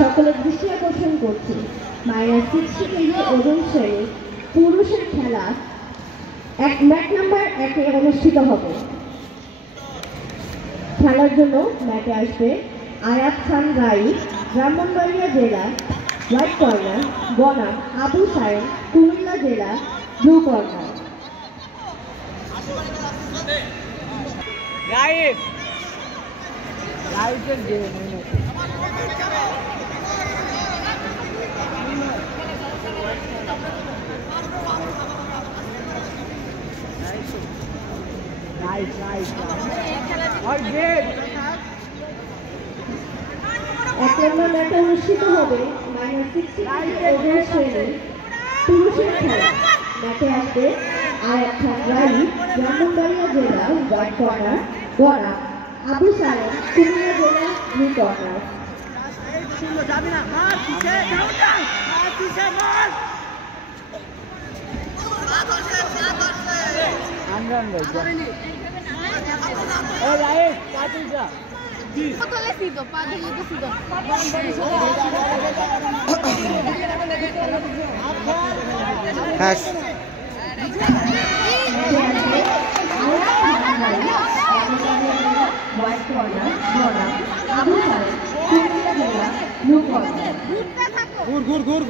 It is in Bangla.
সকলের দৃষ্টি আকর্ষণ করছি -60 কেজি ওজন শ্রেণীর পুরুষের খেলা ম্যাচ নাম্বার 1 অনুষ্ঠিত হবে। খেলার জন্য ম্যাচে আসবে আয়াত খান রাই, ব্রাহ্মণবাড়িয়া জেলা হোয়াইট কর্নার, বনাম আবু সাইদ, কুমিল্লা জেলা ব্লু কর্নার। এক নম্বর ম্যাচ অনুষ্ঠিত হবে -60 ওজন শ্রেণীর পুরুষের খেলা। ম্যাচে আসবে আয়াত খান রাই, ব্রাহ্মণবাড়িয়া জেলা হোয়াইট কর্নার, বনাম আবু সাইদ, কুমিল্লা জেলা ব্লু কর্নার। ঘুর